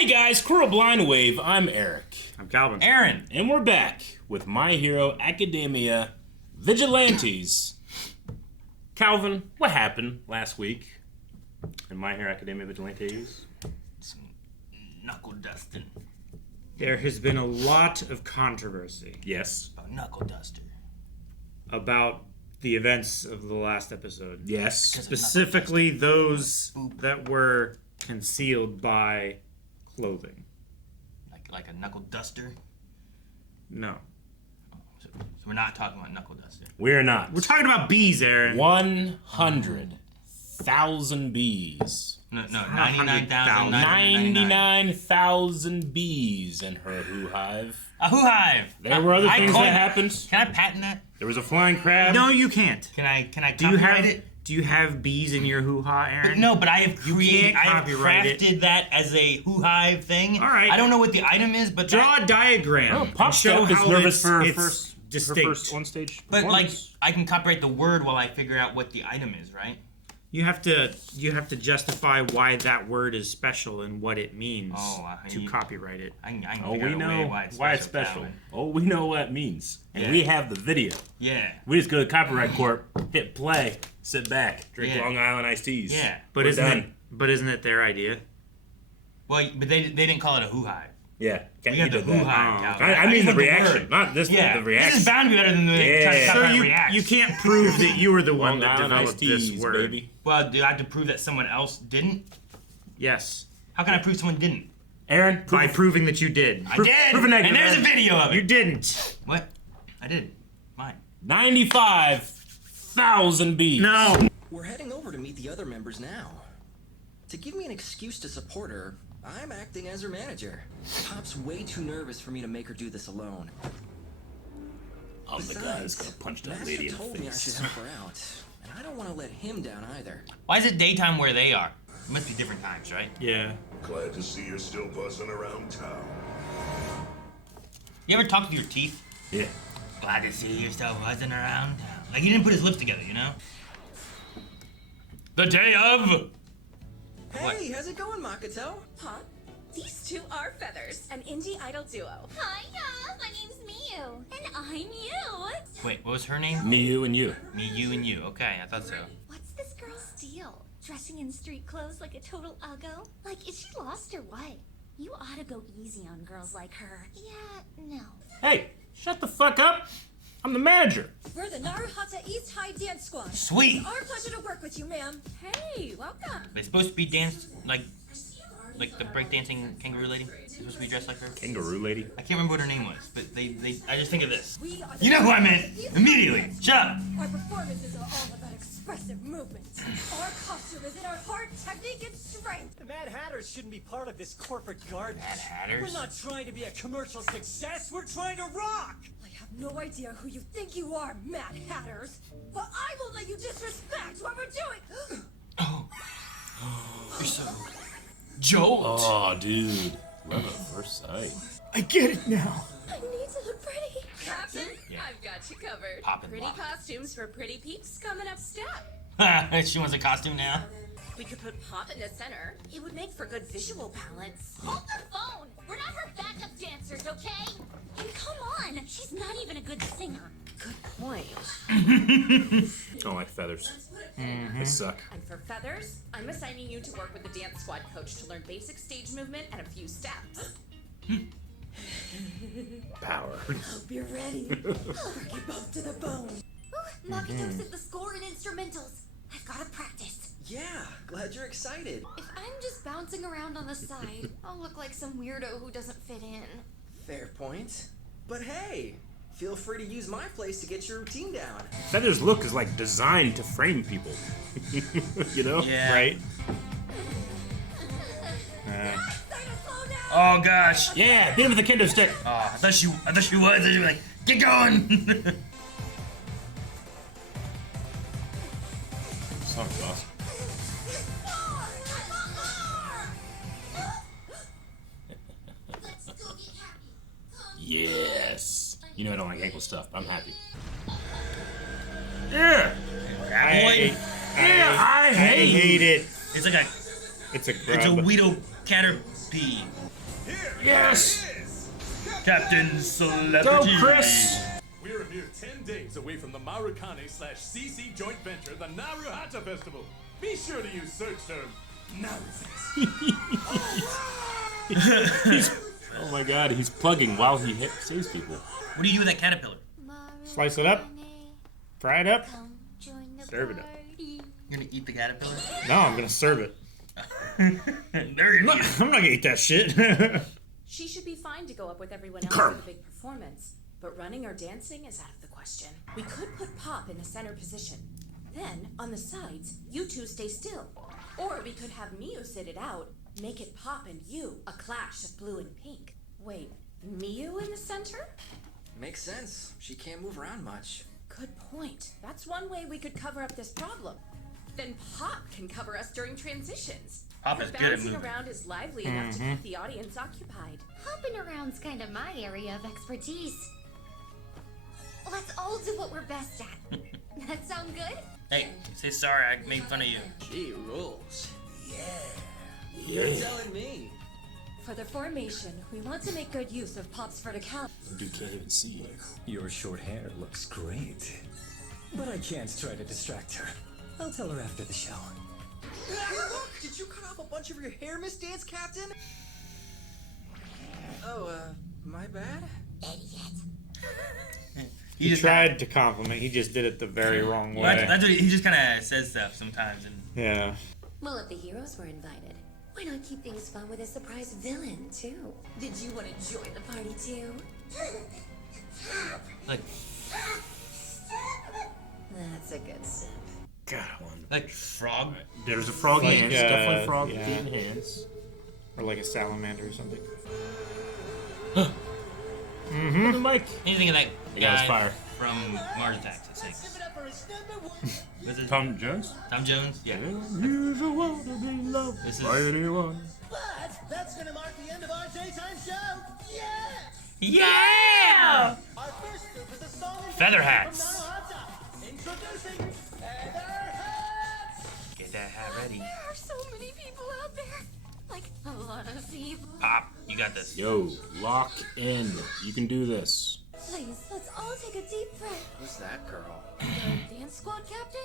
Hey guys, Crew of Blind Wave, I'm Eric. I'm Calvin. Aaron. And we're back with My Hero Academia Vigilantes. Calvin, what happened last week in My Hero Academia Vigilantes? Some Knuckledusting. There has been a lot of controversy Yes. About Knuckleduster. about the events of the last episode. Yes. Specifically those that were concealed by clothing. Like a Knuckleduster? No. So we're not talking about Knuckleduster. We're not. We're talking about bees, Aaron. 100,000 bees. No, 99,000. 99,000 bees in her hoo-hive. A hoo-hive! There were other things that happened. Can I patent that? There was a flying crab. No, you can't. Can I copyright it? Do you have bees in your hoo-ha, Aaron? No, but I have can't copyright crafted that as a hoo-hive thing. All right. I don't know what the item is, but Draw a diagram. Oh, Pop and show Step is how nervous for her it's first distinct. on-stage But like, performance. I can copyright the word while I figure out what the item is, right? You have to justify why that word is special and what it means to copyright it. I can Oh, figure we out a know way why it's special. Calvin. Oh, we know what it means. And Yeah. we have the video. Yeah. We just go to Copyright Corp, hit play, sit back, drink Yeah. Long Island iced teas. Yeah. But We're isn't done. it their idea? Well, but they didn't call it a hoo-hive. Yeah. We got the hoo-hive, Calvin. I mean the just want reaction, word. not this. Yeah. The reaction. This is bound to be better than the trying to Yeah. copyright So reaction. you can't prove that you were the one Long that Island iced developed this teas, word. baby. Well, do I have to prove that someone else didn't? Yes. How can I prove someone didn't? Aaron, By proving that you did. I did! prove a negative, and there's a man. video of it. You didn't. What? I did. Mine. 95,000 bees. No. We're heading over to meet the other members now. To give me an excuse to support her, I'm acting as her manager. Pop's way too nervous for me to make her do this alone. I'm the guy who's gonna punch that Master lady in told the me I should face. help her out, and I don't want to let him down either. Why is it daytime where they are? It must be different times, right? Yeah. Glad to see you're still buzzing around town. You ever talk to your teeth? Yeah. Glad to see you're still buzzing around town. Like, he didn't put his lips together, you know? The day of... Hey, how's it going, Makoto? Huh? These two are Feathers, an indie idol duo. Hiya, my name's Miu. And I'm you. Wait, what was her name? Me, you, and you. Me, you, and you. Okay, I thought so. What's this girl's deal? Dressing in street clothes like a total uggo? Like, is she lost or what? You ought to go easy on girls like her. Yeah, no. Hey, shut the fuck up. I'm the manager. We're the Naruhata East High Dance Squad. Sweet! Our pleasure to work with you, ma'am. Hey, welcome. They're supposed to be danced like the breakdancing kangaroo lady. They're supposed to be dressed like her. Kangaroo lady. I can't remember what her name was, but I just think of this. We are You know who I meant immediately. Shut up. Our performances are all about expressive movement. Our costume is in our heart, technique, and strength. The Mad Hatters shouldn't be part of this corporate garbage. Mad Hatters? We're not trying to be a commercial success. We're trying to rock. I have no idea who you think you are, Mad Hatters, but I won't let you disrespect what we're doing. You're so Jolt. Oh, dude. Love at first sight. I get it now. I need to look pretty. Captain, Yeah. I've got you covered. Pop and Pretty lock. costumes for pretty peeps coming up step. She wants a costume now. We could put Pop in the center. It would make for good visual balance. Hold the phone. We're not her backup dancers, okay? And come on, she's not even a good singer. Good point. Don't like feathers. They suck. And for Feathers, I'm assigning you to work with the dance squad coach to learn basic stage movement and a few steps. Power. Hope you're ready. Work you both to the bone. Ooh, Makoto's at the score and instrumentals. I've got to practice. Yeah, glad you're excited. If I'm just bouncing around on the side, I'll look like some weirdo who doesn't fit in. Fair point. But hey, feel free to use my place to get your routine down. Feathers' look is like designed to frame people. You know? Yeah. Right? Oh gosh. Yeah, beat him with a kendo stick. I thought she was. I thought she was like, get going. Song's awesome. Yes. You know I don't like ankle stuff, but I'm happy. Yeah. I hate hate it. It's like a It's a it's grub. a Weedle catter P. Yes! Captain Celebrity. Go, Chris! We're a mere 10 days away from the Marukane/CC joint venture, the Naruhata Festival. Be sure to use search term Narufest. Oh my god, he's plugging while he saves people. What do you do with that caterpillar? Slice it up, fry it up, serve it up. You're gonna eat the caterpillar? No, I'm gonna serve it. I'm not gonna eat that shit. She should be fine to go up with everyone else for the big performance, but running or dancing is out of the question. We could put Pop in the center position. Then, on the sides, you two stay still. Or we could have Miyu sit it out, make it Pop and you, a clash of blue and pink. Wait, Miyu in the center? Makes sense. She can't move around much. Good point. That's one way we could cover up this problem. Then Pop can cover us during transitions. Pop is good at Bouncing moving. around is lively enough to keep the audience occupied. Hopping around's kind of my area of expertise. Let's all do what we're best at. That sound good? Hey, say sorry, I made fun of you. She rules. Yeah. You're telling me. For the formation, we want to make good use of Pop's verticality. Dude can't even see. Your short hair looks great. But I can't try to distract her. I'll tell her after the show. Hey, look! Did you cut off a bunch of your hair, Miss Dance Captain? Oh, my bad? He tried to compliment. He just did it the very wrong way. Well, that's what he just kind of says stuff sometimes. And yeah. Well, if the heroes were invited, why not keep things fun with a surprise villain, too? Did you want to join the party, too? like, That's a good sip. God, I wonder. like frog. There's a frog Like, hands. Definitely frog yeah. hands. Or like a salamander or something. Mm-hmm. The mic. Anything of that The guy's guy fire. from Mars Attacks, I think. What's it? Tom Jones? Tom Jones? Yeah. Usual to be loved This is- by anyone. But that's gonna mark the end of our daytime show! Yeah! Yeah! Our first group is a song and Feather dance hats. from Naruhata. Introducing Feather Hats! Get that hat ready. There are so many people out there. Like, a lot of people. Pop, you got this. Yo, lock in. You can do this. Please, let's all take a deep breath. Who's that girl? The dance squad captain?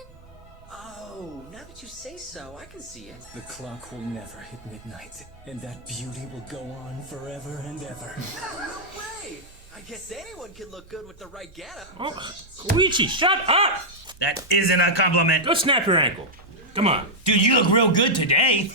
Oh, now that you say so, I can see it. The clock will never hit midnight, and that beauty will go on forever and ever. No way! I guess anyone can look good with the right getup. Oh, Koichi, shut up! That isn't a compliment. Go snap your ankle. Come on. Dude, you look real good today.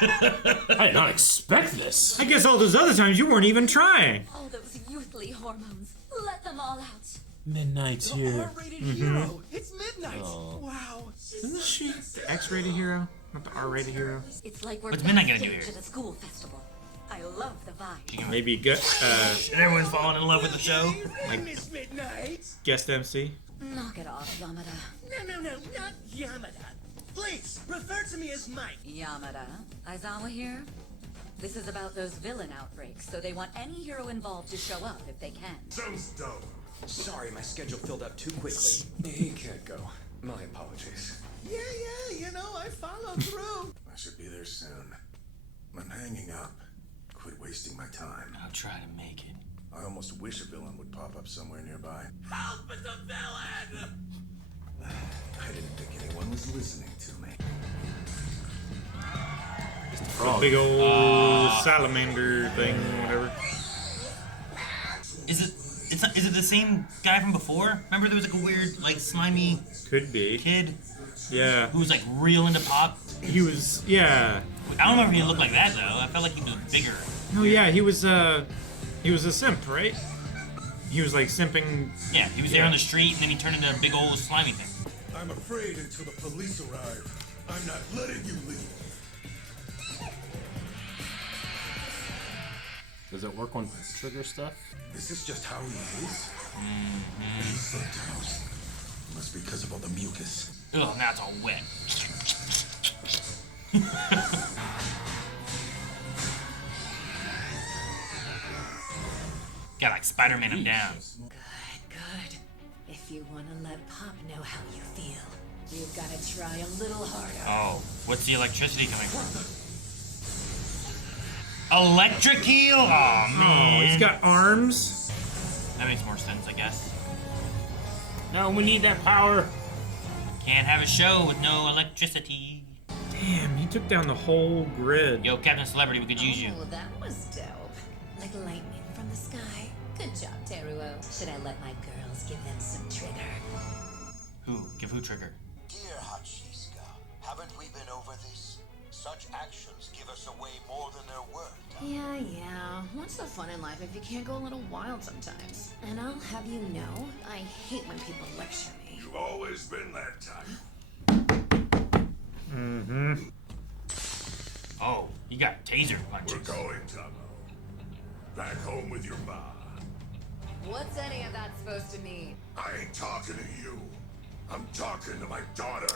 I did not expect this. I guess all those other times you weren't even trying. All those youthly hormones. Let them all out. Midnight's The here. R-rated hero. It's midnight. Oh. Wow. Isn't she the X-rated hero? Not the R-rated hero? It's like we're What's Midnight gonna do backstage here? at a school festival. I love the vibe. Maybe And everyone's falling in love with the show. Like Miss Midnight? guest MC? Knock it off, Yamada. No, not Yamada. Please, refer to me as Mike. Yamada, Aizawa here. This is about those villain outbreaks, so they want any hero involved to show up if they can. Sounds dumb. Sorry, my schedule filled up too quickly. He can't go. My apologies. Yeah, I follow through. I should be there soon. I'm hanging up. Quit wasting my time. I'll try to make it. I almost wish a villain would pop up somewhere nearby. Help, it's a villain! I didn't think anyone was listening to me. Big old salamander thing, whatever. Is it the same guy from before? Remember there was like a weird, like slimy Could be. kid Yeah. who was like real into pop? He was, yeah. I don't remember if he looked like that though. I felt like he was bigger. No, yeah, he was a simp, right? He was like simping. Yeah, he was there on the street and then he turned into a big old slimy thing. I'm afraid until the police arrive, I'm not letting you leave. Does it work on trigger stuff? Is this just how he is? He's so toast. Must be because of all the mucus. Ugh, now it's all wet. Got like Spider-Man him down. Good. If you want to let Pop know how you feel, you've got to try a little harder. Oh, what's the electricity coming from? Electric heel? Oh, man. Oh, he's got arms. That makes more sense, I guess. No, we need that power. Can't have a show with no electricity. Damn, he took down the whole grid. Yo, Captain Celebrity, we could use you. Oh, that was dope. Like lightning from the sky. Good job, Teruo. Should I let my girls give them some trigger? Who? Give who trigger? Dear Hachisuka, haven't we been over this? Such actions give us away more than they're worth. Yeah. What's the fun in life if you can't go a little wild sometimes? And I'll have you know, I hate when people lecture me. You've always been that type. Mm-hmm. Oh, you got taser punches. We're going, Tamao. Back home with your ma. What's any of that supposed to mean? I ain't talking to you. I'm talking to my daughter.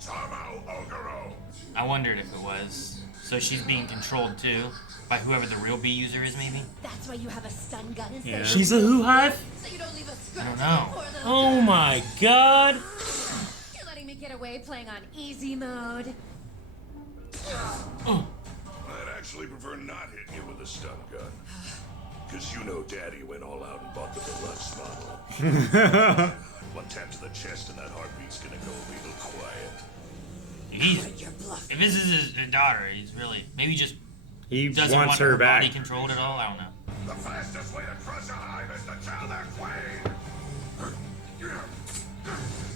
Tamao Oguro. I wondered if it was. So she's being controlled too by whoever the real B user is, maybe? That's why you have a stun gun instead Yeah. of She's a Who Hive? so you don't leave a scratch. I don't know. Poor little Oh girl. my god. You're letting me get away playing on easy mode. I'd actually prefer not hitting you with a stun gun. Because you know Daddy went all out and bought the deluxe model. One tap to the chest and that heartbeat's gonna go a little quiet. If this is his daughter, he's really maybe just He doesn't wants want her her back. body controlled at all. I don't know. The fastest way to crush a hive is to kill their queen.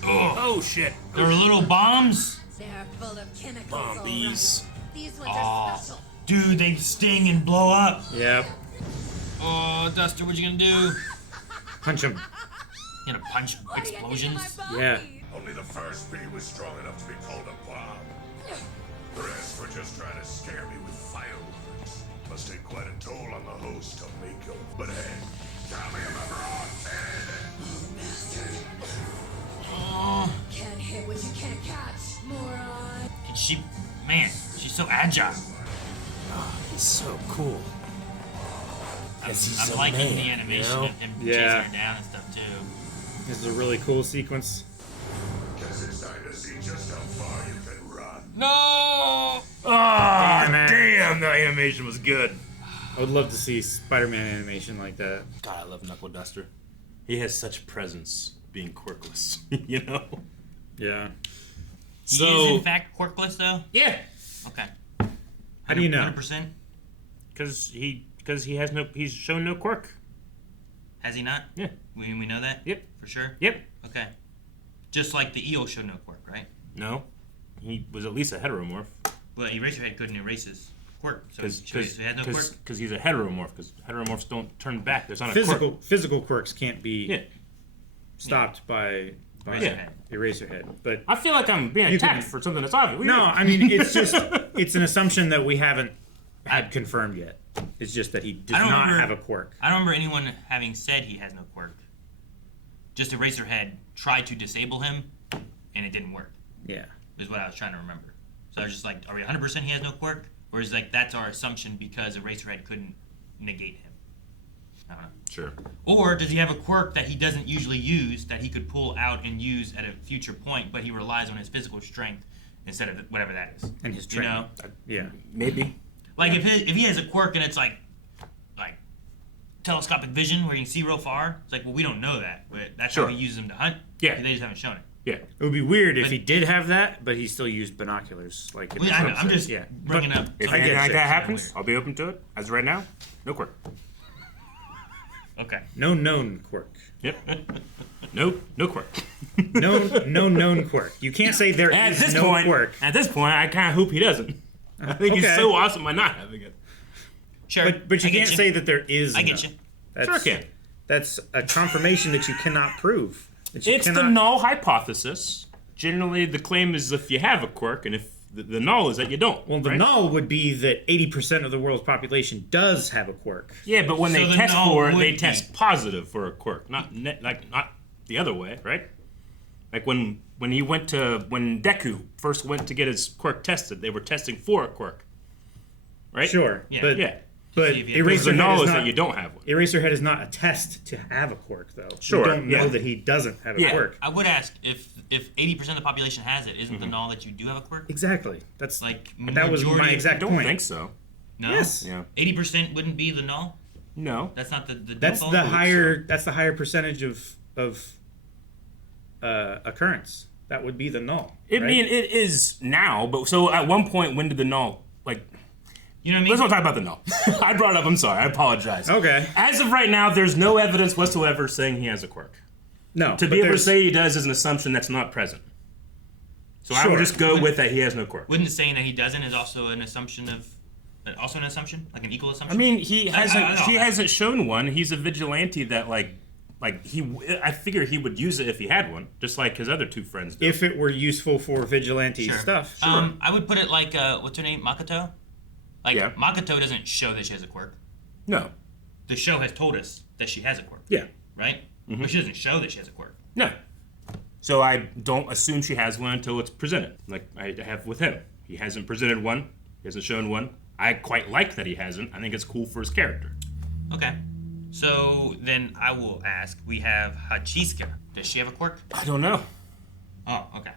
Oh shit. They're little bombs. They're full of chemicals. all Bombies. right. These ones are special. Dude, they sting and blow up. Yep. Oh, Duster, what you gonna do? Punch him. You gonna punch explosions? Yeah. Only the first bee was strong enough to be called a bomb. The rest were just trying to scare me with fireworks. Must take quite a toll on the host to make them. But hey, tell me if I'm wrong, kid. Oh, Can't hit what you can't catch, moron. and man, she's so agile. He's so cool. I'm liking the animation of him chasing her down and stuff too. This is a really cool sequence. Guess it's time to see just how far you can run. No! Damn, the animation was good. I would love to see Spider-Man animation like that. God, I love Knuckleduster. He has such presence being quirkless, you know? Yeah. He is in fact quirkless though? Yeah. Okay. How do you know? 100%? Because he's shown no quirk. Has he not? Yeah. We know that? Yep. For sure? Yep. Okay. Just like the eel showed no quirk, right? No. He was at least a heteromorph. Well, Eraserhead couldn't erase his quirk, so he had no quirk? Because he's a heteromorph, because heteromorphs don't turn back. There's not a quirk. Physical quirks can't be stopped by Eraserhead. Eraserhead. But I feel like I'm being attacked for something that's obvious. No, I mean, it's just, it's an assumption that we haven't had confirmed yet. It's just that he does not have a quirk. I don't remember anyone having said he has no quirk. Just Eraserhead tried to disable him, and it didn't work. Yeah. Is what I was trying to remember. So I was just like, are we 100% he has no quirk? Or is like that's our assumption because Eraserhead couldn't negate him? I don't know. Sure. Or does he have a quirk that he doesn't usually use that he could pull out and use at a future point, but he relies on his physical strength instead of whatever that is? And his you know? Yeah. Maybe. Like if he has a quirk and it's like telescopic vision where you can see real far, it's like, well, we don't know that, but that's how he uses them to hunt. Yeah. They just haven't shown it. Yeah. It would be weird if he did have that, but he still used binoculars. Like Well, I know, I'm just bringing up. If anything like that happens, I'll be open to it. As of right now, no quirk. Okay. No known quirk. Yep. No quirk. No known quirk. You can't say there is no quirk. At this point, I kind of hope he doesn't. I think he's so awesome by not having it. Sure. But you can't say that there is. I get you. Sure can. That's a confirmation that you cannot prove. It's the null hypothesis. Generally, the claim is if you have a quirk, and if the null is that you don't. Well, the null would be that 80% of the world's population does have a quirk. Yeah, but when So they the test null for it, would they be. test positive for a quirk, not the other way, right? Like when Deku first went to get his quirk tested, they were testing for a quirk, right? Sure, Yeah. but Yeah. but Because the Eraserhead null is is not, that you don't have one. Eraserhead is not a test to have a quirk, though. Sure, We don't know yeah. that he doesn't have a Yeah. quirk. I would ask if 80% of the population has it, isn't the null that you do have a quirk? Exactly. That's Like that was my majority- exact I don't point. think so. No. Yes. Yeah. 80% wouldn't be the null. No. That's not the. That's default? the higher. That's the higher percentage of occurrence. That would be the null. I right? mean, it is now, but so at one point, when did the null, like... You know what I mean? Let's not talk about the null. I brought it up, I'm sorry, I apologize. Okay. As of right now, there's no evidence whatsoever saying he has a quirk. No. To be able to say he does is an assumption that's not present. So I would just go with that he has no quirk. Wouldn't saying that he doesn't is also an assumption of... Also an assumption? Like an equal assumption? I mean, he hasn't he hasn't shown one. He's a vigilante that, I figure he would use it if he had one, just like his other two friends do. If it were useful for vigilante Sure. stuff. I would put it like, what's her name? Makoto? Like, Yeah. Makoto doesn't show that she has a quirk. No. The show has told us that she has a quirk. Yeah. Right? Mhm. But she doesn't show that she has a quirk. No. So I don't assume she has one until it's presented, like I have with him. He hasn't presented one. He hasn't shown one. I quite like that he hasn't. I think it's cool for his character. Okay. So then I will ask, we have Hachisuka. Does she have a quirk? I don't know. Oh, okay.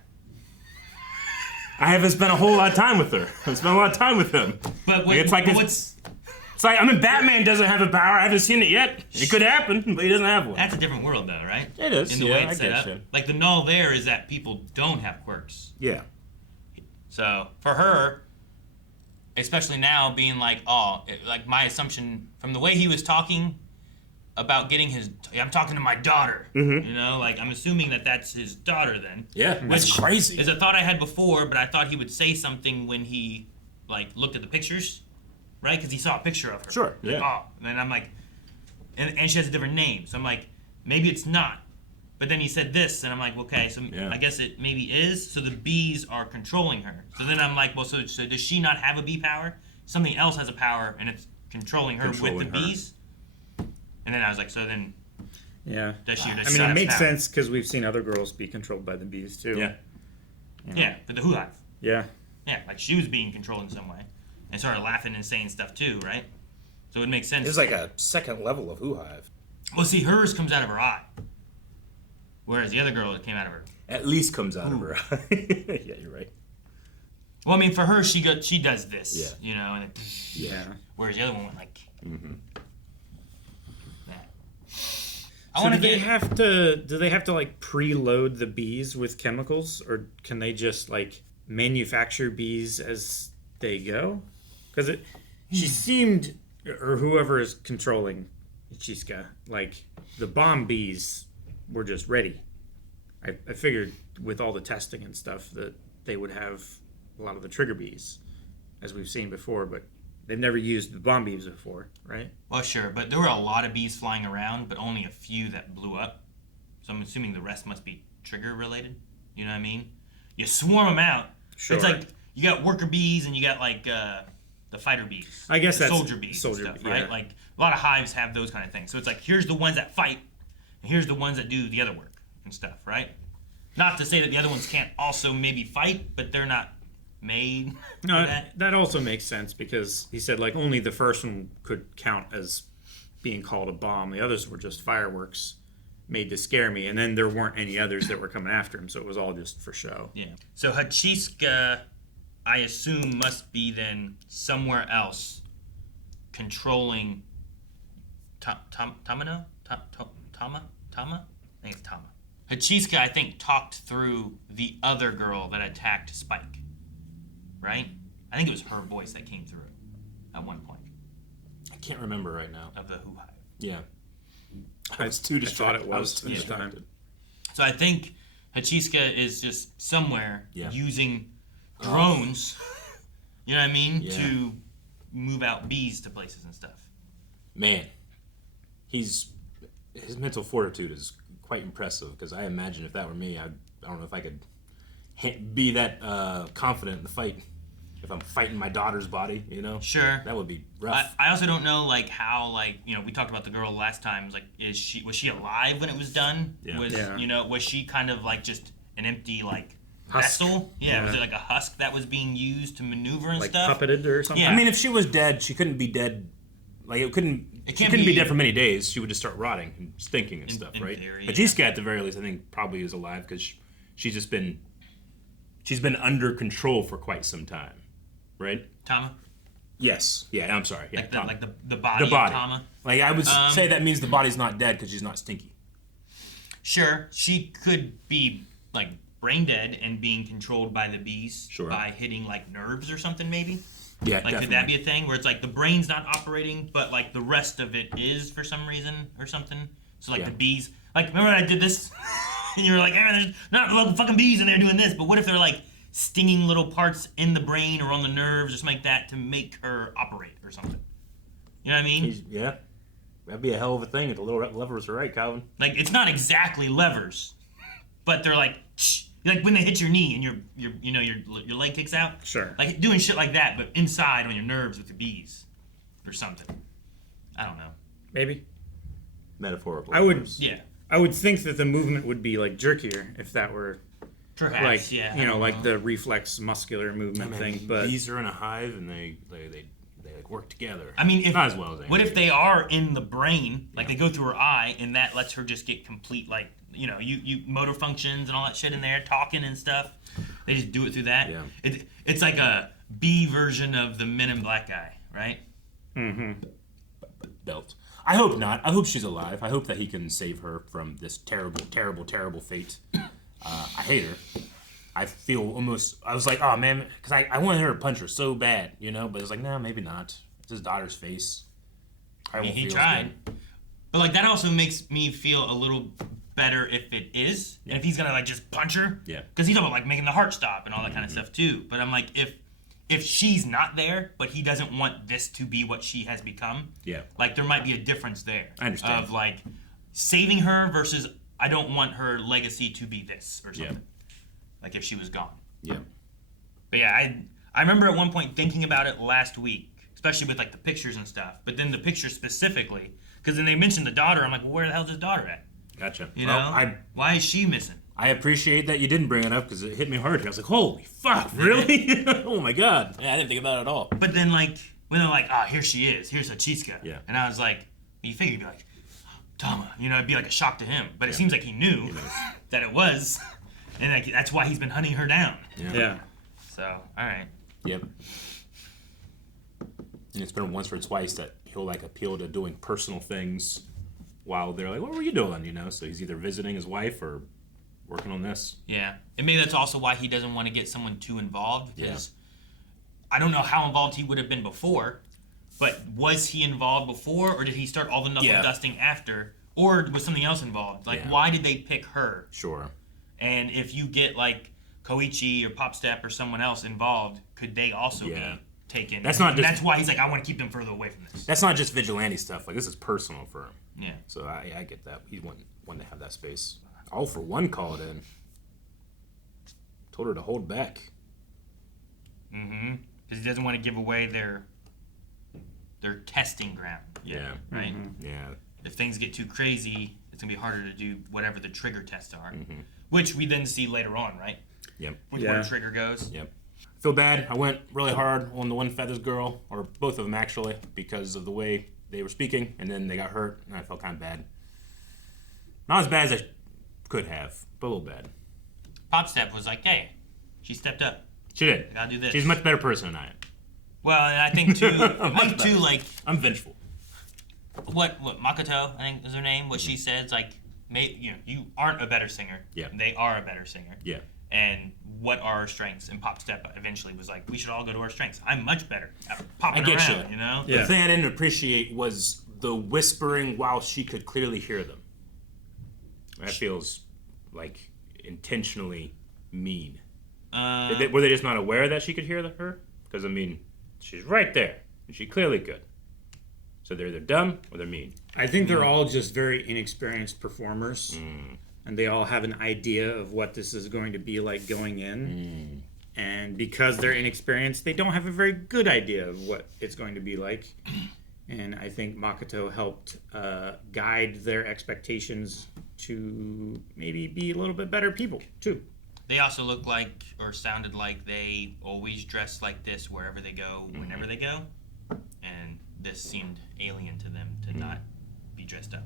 I haven't spent a whole lot of time with her. I've spent a lot of time with him. But it's like, I mean, Batman doesn't have a power. I haven't seen it yet. It could happen, but he doesn't have one. That's a different world, though, right? It is. In the way it's I set up. you. Like, the null there is that people don't have quirks. Yeah. So, for her, especially now being like, like my assumption from the way he was talking about getting his... I'm talking to my daughter. Mhm. You know? Like, I'm assuming that that's his daughter then. Yeah, that's crazy. Is a thought I had before, but I thought he would say something when he, like, looked at the pictures. Right? Because he saw a picture of her. Sure, Like, yeah. and then I'm like... And she has a different name. So I'm like, maybe it's not. But then he said this, and I'm like, okay, so I guess it maybe is. So the bees are controlling her. So then I'm like, well, so does she not have a bee power? Something else has a power, and it's controlling her with the bees? And then I was like, so then... Yeah. Does she or does I she mean, it not have makes power? sense because we've seen other girls be controlled by the bees, too. Yeah. You know? Yeah, but the Who Hive. Yeah. Yeah, like she was being controlled in some way. And started laughing and saying stuff, too, right? So it makes sense. There's like a second level of Who Hive. Well, see, hers comes out of her eye. Whereas the other girl, it came out of her. At least comes out of her eye. Yeah, you're right. Well, I mean, for her, she does this. Yeah. You know, and then, Yeah. Whereas the other one went like Mm-hmm. that. So do they have to like preload the bees with chemicals, or can they just like manufacture bees as they go? Because she seemed, or whoever is controlling Hachisuka, like the bomb bees were just ready. I figured with all the testing and stuff that they would have a lot of the trigger bees, as we've seen before, but they've never used the bomb bees before, right? Well, sure, but there were a lot of bees flying around, but only a few that blew up. So I'm assuming the rest must be trigger related. You know what I mean? You swarm them out. Sure. It's like you got worker bees and you got like the fighter bees. I guess the that's soldier bees soldier and stuff, bee, right? yeah. Like a lot of hives have those kind of things. So it's like here's the ones that fight, and here's the ones that do the other work and stuff, right? Not to say that the other ones can't also maybe fight, but they're not made for No, that. that also makes sense because he said like only the first one could count as being called a bomb. The others were just fireworks made to scare me, and then there weren't any others that were coming after him, so it was all just for show. Yeah. So Hachisuka, I assume, must be then somewhere else controlling Tamano? Tama? I think it's Tama. Hachisuka, I think, talked through the other girl that attacked Spike. Right? I think it was her voice that came through at one point. I can't remember right now. Of the Who Hive. Yeah. I was too distracted. I thought it was too distracted. So I think Hachisuka is just somewhere Yeah. using drones, you know what I mean, Yeah. to move out bees to places and stuff. Man, his mental fortitude is quite impressive, because I imagine if that were me, I don't know if I could be that confident in the fight. If I'm fighting my daughter's body, you know? Sure. That would be rough. I also don't know, like, how, like, you know, we talked about the girl last time. Like, was she alive when it was done? Yeah. You know, was she kind of like just an empty, like, Husk. vessel? Yeah. Yeah. Was it like a husk that was being used to maneuver and Like stuff? puppeted or something? Yeah. I mean, if she was dead, she couldn't be dead. Like, she couldn't be dead for many days. She would just start rotting and stinking and stuff, right? theory, But Hachisuka, at the very least, I think probably is alive, because she's been under control for quite some time, right? Tama? Yes. Yeah, I'm sorry. Yeah, like the body of Tama. Like, I would say that means the body's not dead because she's not stinky. Sure, she could be, like, brain dead and being controlled by the bees by hitting, like, nerves or something, maybe? Yeah, like, definitely. could that be a thing where it's like the brain's not operating, but, like, the rest of it is for some reason or something? So, like, the bees... Like, remember when I did this? And you were like, hey, there's not fucking bees in there doing this, but what if they're, like, stinging little parts in the brain or on the nerves or something like that to make her operate or something? You know what I mean? Yeah. That'd be a hell of a thing if the little levers are right, Calvin. Like, it's not exactly levers, but they're like, like when they hit your knee and your leg kicks out. Sure. Like doing shit like that, but inside on your nerves with the bees, or something. I don't know. Maybe. Metaphorical. I would. Yeah. I would think that the movement would be like jerkier if that were. Perhaps. Like, yeah. You know, like the reflex muscular movement thing. But bees are in a hive and they like work together. I mean, not as well as what if they are in the brain, like they go through her eye, and that lets her just get complete, like, you know, you motor functions and all that shit in there, talking and stuff. They just do it through that. Yeah. It's like a B version of the Men in Black guy, right? Mm-hmm. Belt. I hope not. I hope she's alive. I hope that he can save her from this terrible, terrible, terrible fate. I hate her. I feel almost... I was like, oh, man, because I wanted her to punch her so bad, you know? But it's like, no, maybe not. It's his daughter's face. I mean, he tried. Good. But, like, that also makes me feel a little better if it is. Yeah. And if he's going to, like, just punch her. Yeah. Because he's talking about, like, making the heart stop and all that kind of stuff, too. But I'm like, if she's not there, but he doesn't want this to be what she has become, like, there might be a difference there. I understand. Of, like, saving her versus I don't want her legacy to be this or something. Yeah. Like, if she was gone. Yeah. But yeah, I remember at one point thinking about it last week, especially with, like, the pictures and stuff. But then the pictures specifically, because then they mentioned the daughter. I'm like, well, where the hell's his daughter at? Gotcha. You know? Why is she missing? I appreciate that you didn't bring it up because it hit me hard. I was like, holy fuck, really? Oh, my God. Yeah, I didn't think about it at all. But then, like, when they're like, here she is. Here's Hachisuka. Yeah. And I was like, you figure you'd be like, Tama. You know, it'd be like a shock to him. But it seems like he knew that it was. And like, that's why he's been hunting her down. Yeah. So, all right. Yep. And it's been once or twice that he'll like appeal to doing personal things while they're like, what were you doing? You know, so he's either visiting his wife or working on this. Yeah. And maybe that's also why he doesn't want to get someone too involved. Because I don't know how involved he would have been before, but was he involved before or did he start all the knuckle dusting after? Or was something else involved? Like, why did they pick her? Sure. And if you get, like, Koichi or Popstep or someone else involved, could they also be taken? That's not. That's why he's like, I want to keep them further away from this. That's not just vigilante stuff. Like, this is personal for him. Yeah. So I get that. He's wanting to have that space. All for one called in. Told her to hold back. Mm-hmm. Because he doesn't want to give away their testing ground. Yeah. Right? Mm-hmm. Yeah. If things get too crazy, it's going to be harder to do whatever the trigger tests are. Mm-hmm. Which we then see later on, right? Yep. With where the trigger goes. Yep. I feel bad. I went really hard on the one Feathers girl, or both of them actually, because of the way they were speaking, and then they got hurt, and I felt kind of bad. Not as bad as I could have, but a little bad. Popstep was like, hey, she stepped up. She did. I gotta do this. She's a much better person than I am. Well, and I think too, like, I'm vengeful. What Makoto, I think is her name, what she said, like, you aren't a better singer. Yeah. They are a better singer. Yeah. And what are our strengths? And Popstep eventually was like, we should all go to our strengths. I'm much better at popping around, you know? Yeah. The thing I didn't appreciate was the whispering while she could clearly hear them. That feels like intentionally mean. Were they just not aware that she could hear her? Because, I mean, she's right there. And she clearly could. So they're either dumb or they're mean. I think they're all just very inexperienced performers. And they all have an idea of what this is going to be like going in. And because they're inexperienced, they don't have a very good idea of what it's going to be like. And I think Makoto helped guide their expectations to maybe be a little bit better people, too. They also look like, or sounded like, they always dress like this wherever they go, whenever they go. And this seemed alien to them to not be dressed up.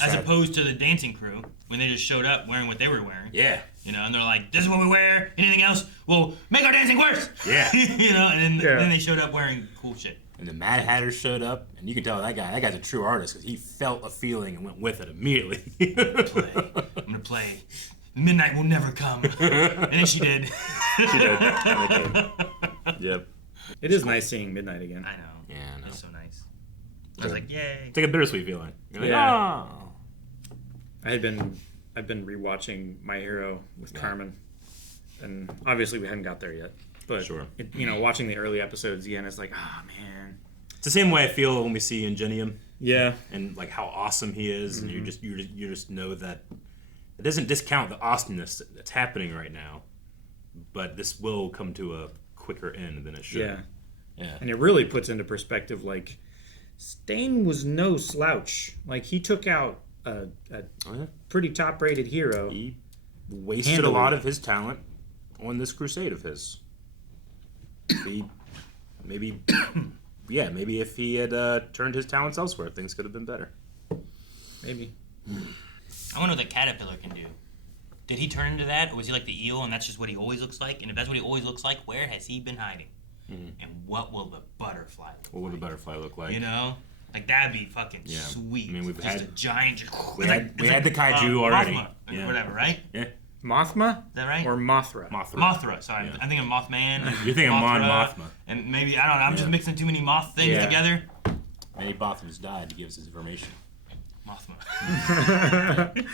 As opposed to the dancing crew, when they just showed up wearing what they were wearing. Yeah. You know, and they're like, this is what we wear. Anything else will make our dancing worse. Yeah. You know, and then they showed up weering cool shit. And the Mad Hatter showed up, and you can tell that guy's a true artist because he felt a feeling and went with it immediately. I'm gonna play. Midnight will never come. And then she did. She did. Yep. It is nice seeing Midnight again. I know. Yeah, I know. It's so nice. I was like, yay. It's like a bittersweet feeling. You're like, Yeah. oh. I've been rewatching My Hero with Carmen, and obviously we hadn't got there yet. But Sure. Watching the early episodes again, it's like, man. It's the same way I feel when we see Ingenium. Yeah. And like how awesome he is, and you just know that it doesn't discount the awesomeness that's happening right now, but this will come to a quicker end than it should. Yeah. Yeah. And it really puts into perspective, like, Stain was no slouch. Like, he took out a pretty top-rated hero. He wasted a lot of his talent on this crusade of his. Maybe if he had turned his talents elsewhere, things could have been better. Maybe. I wonder what the caterpillar can do. Did he turn into that, or was he like the eel, and that's just what he always looks like? And if that's what he always looks like, where has he been hiding? Mm-hmm. And what will the butterfly look What would the butterfly look like? You know? Like, that'd be fucking sweet. I mean, we've just had a giant... We had the kaiju already. Mothma, or whatever, right? Yeah. Mothma? Is that right? Or Mothra? Mothra, sorry. Yeah. I'm thinking Mothman. You're thinking Mothma. And maybe, I don't know, I'm just mixing too many moth things together. Many Bothams died to give us this information. Mothma.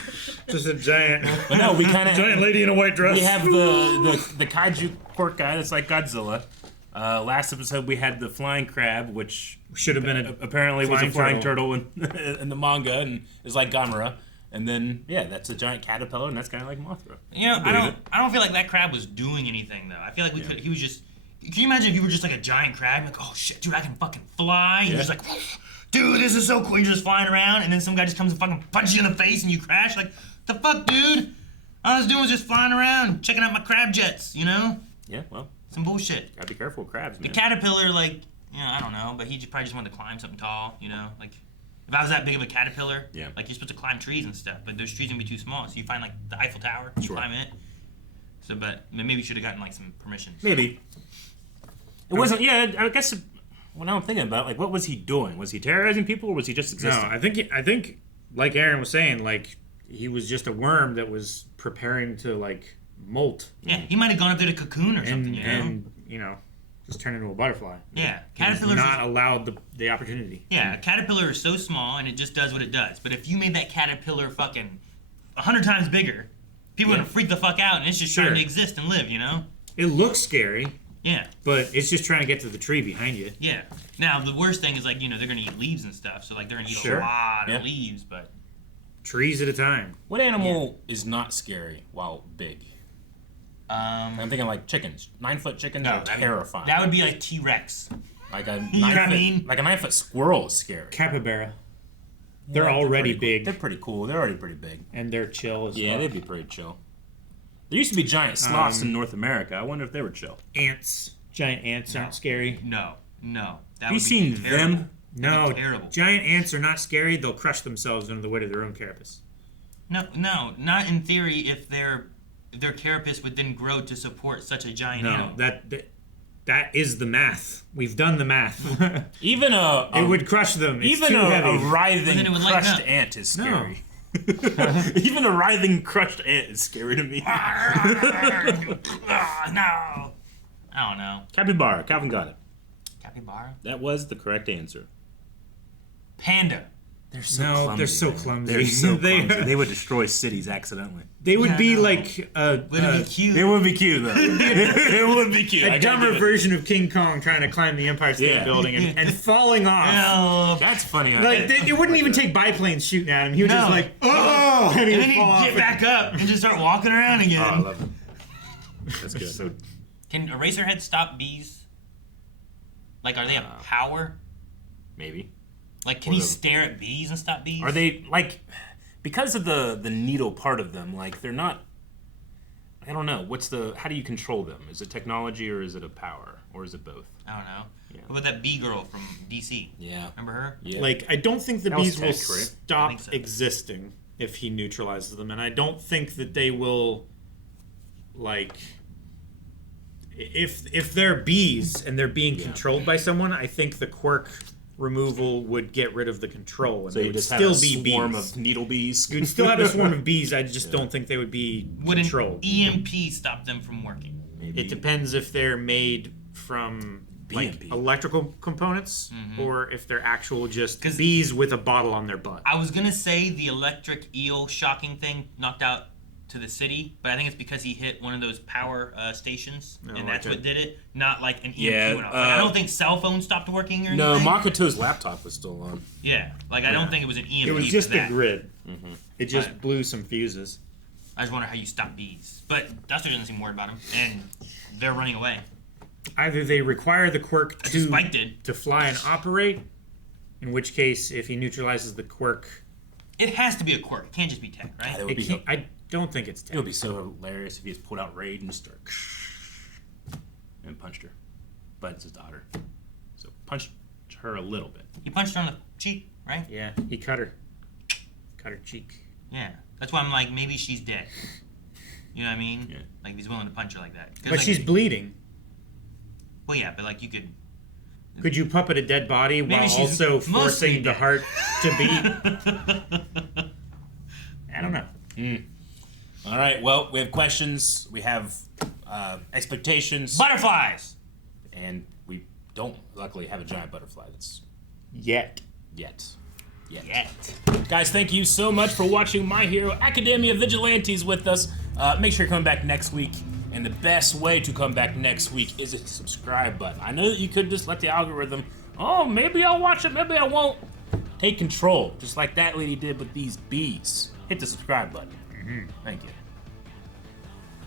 Just a giant... But no, we kind of... giant lady in a white dress. We have the kaiju quirk guy that's like Godzilla. Last episode we had the flying crab, which should have been apparently was a flying turtle in the manga and is like Gamera. And then that's a giant caterpillar, and that's kind of like Mothra. You know, I don't feel like that crab was doing anything though. I feel like he was just. Can you imagine if you were just like a giant crab, like, oh shit, dude, I can fucking fly. You're just like, dude, this is so cool. You're just flying around, and then some guy just comes and fucking punches you in the face, and you crash. Like, the fuck, dude? All I was doing was just flying around, checking out my crab jets. You know? Yeah, well. Some bullshit. Gotta be careful with crabs, man. The caterpillar, like, I don't know, but he probably just wanted to climb something tall, you know? Like, if I was that big of a caterpillar, like, you're supposed to climb trees and stuff, but those trees are gonna be too small, so you find, like, the Eiffel Tower, you climb it. So, but maybe you should have gotten, like, some permission. Maybe. It wasn't, I guess, when I'm thinking about it, like, what was he doing? Was he terrorizing people, or was he just existing? No, I think, like Aaron was saying, like, he was just a worm that was preparing to, like, molt. Yeah, he might have gone up there to cocoon or something, you know? And, just turn into a butterfly. Yeah, caterpillars not allowed the opportunity. Yeah, a caterpillar is so small and it just does what it does. But if you made that caterpillar fucking 100 times bigger, people are gonna freak the fuck out, and it's just trying to exist and live, you know? It looks scary. Yeah. But it's just trying to get to the tree behind you. Yeah. Now, the worst thing is, like, they're gonna eat leaves and stuff, so, like, they're gonna eat a lot of leaves, but... Trees at a time. What animal is not scary while big? I'm thinking like chickens. 9-foot chickens are terrifying. That would be like T-Rex. Like a 9-foot squirrel is scary. Capybara. They're already big. They're pretty cool. They're already pretty big. And they're chill as well. Yeah, they'd be pretty chill. There used to be giant sloths in North America. I wonder if they were chill. Ants. Giant ants aren't scary. No. Have you seen them? No. Giant ants are not scary. They'll crush themselves under the weight of their own carapace. No, not in theory. If their carapace would then grow to support such a giant animal. That is the math. We've done the math. Even it would crush them. It's even too heavy. a writhing crushed ant is scary. No. Even a writhing crushed ant is scary to me. No. I don't know. Capybara. Calvin got it. Capybara? That was the correct answer. Panda. They're so clumsy. They're so clumsy. They would destroy cities accidentally. They would be like would it be cute? It would be cute though. It would be cute. A dumber version of King Kong trying to climb the Empire State Building and falling off. That's funny. Like it wouldn't even take biplanes shooting at him. He would just like, oh, and then he'd get back up and just start walking around again. Oh, I love it. That's good. Can Eraserhead stop bees? Like, are they a power? Maybe. Like, can he stare at bees and stop bees? Are they, like, because of the needle part of them, like, they're not, I don't know. How do you control them? Is it technology or is it a power? Or is it both? I don't know. Yeah. What about that bee girl from DC? Yeah. Remember her? Yeah. Like, I don't think the That was bees will tech, right? stop so. existing if he neutralizes them, and I don't think that they will, like, if they're bees and they're being controlled by someone, I think the quirk removal would get rid of the control, and So they you would just still have a be swarm bees. of needle bees. You'd still have a swarm of bees. I just don't think they would be Would an controlled. EMP stop them from working? Maybe. It depends if they're made from like electrical components or if they're actual just bees with a bottle on their butt. I was gonna say the electric eel shocking thing knocked out to the city, but I think it's because he hit one of those power stations, and that's what did it. Not like an EMP went off. Like, I don't think cell phones stopped working or anything. No, Makoto's laptop was still on. Yeah, like I don't think it was an EMP. It was just for a grid. Mm-hmm. It just blew some fuses. I just wonder how you stop bees. But Duster doesn't seem worried about them, and they're running away. Either they require the quirk Spike did. to fly and operate, in which case, if he neutralizes the quirk... It has to be a quirk. It can't just be tech, right? I don't think it's tech. It would be so hilarious if he just pulled out Raid and started and punched her. But it's his daughter. So punched her a little bit. He punched her on the cheek, right? Yeah, he cut her. Cut her cheek. Yeah. That's why I'm like, maybe she's dead. You know what I mean? Yeah. Like, he's willing to punch her like that. But like, she's bleeding. Well, yeah, but like you could... Could you puppet a dead body Maybe while she's also mostly forcing the dead. heart to beat? I don't know. All right, well, we have questions. We have expectations. Butterflies! And we don't, luckily, have a giant butterfly that's... Yet. Guys, thank you so much for watching My Hero Academia Vigilantes with us. Make sure you're coming back next week. And the best way to come back next week is a subscribe button. I know that you could just let the algorithm, oh, maybe I'll watch it, maybe I won't. Take control, just like that lady did with these bees. Hit the subscribe button. Thank you.